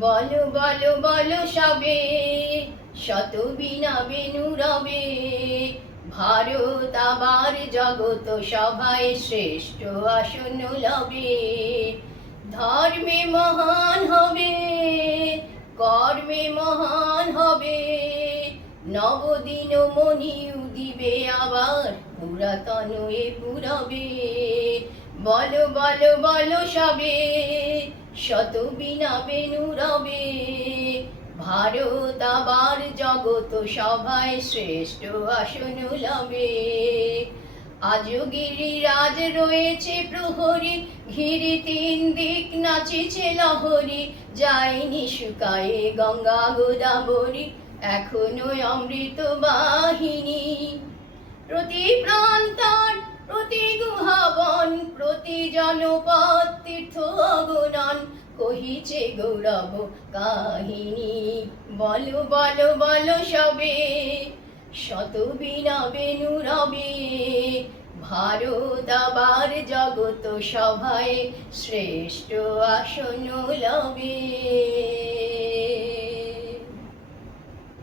বলো বলো বলো সবে, শত বিনা বেনু রবে। ভারত আবার জগত সভায় শ্রেষ্ঠ আসন লবে। ধর্মে মহান হবে, কর্মে মহান হবে। নবদিন মণি উদিবে আবার পুরাতন এ পুরবে। বলো বলো বলো সবে শত বিনা বেনু রবে ভারত আবার জগত সভায় শ্রেষ্ঠ আসন লবে গিরিরাজ রয়েছে প্রহরী, ঘিরে তিন দিক নাচেছে লহরী যায়নি শুকায়ে গঙ্গা গোদাবরী, এখনও অমৃত বাহিনী। প্রতি প্রান্তর, প্রতি গুহাবন, প্রতি জনপদ তীর্থ গুণন, কহিছে গৌরব কাহিনী। বলো বলো বলো সবে, শত বিনা বেনু ভারত আবার জগত সভায় শ্রেষ্ঠ আসন লবে।